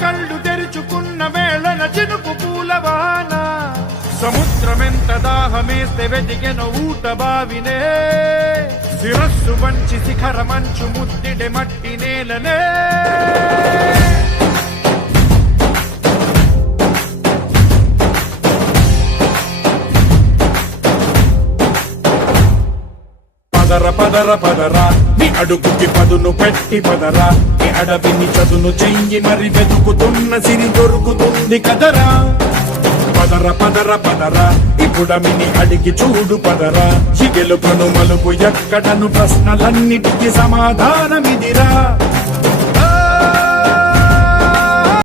కళ్ళు తెరుచుకున్న వేళన చినుకు పూలవాన సముద్రమెంత దాహమేస్తే వెతికెన ఊట బావినే శిరస్సు వంచి శిఖర మంచు ముద్దిడె మట్టి నేలనే పదర పదర పదరా నీ అడుగుకి పదును పెట్టి పదరా నీ అడవిని చదును చెయ్యి మరి వెతుకుతున్న సిరి దొరుకుతుంది కదరా పదర పదర పదరా ఇప్పుడమిని అడిగి చూడు పదరా ఈ గెలుపను మలుపు ఎక్కడను ప్రశ్నలన్నిటికీ సమాధానమిదిరా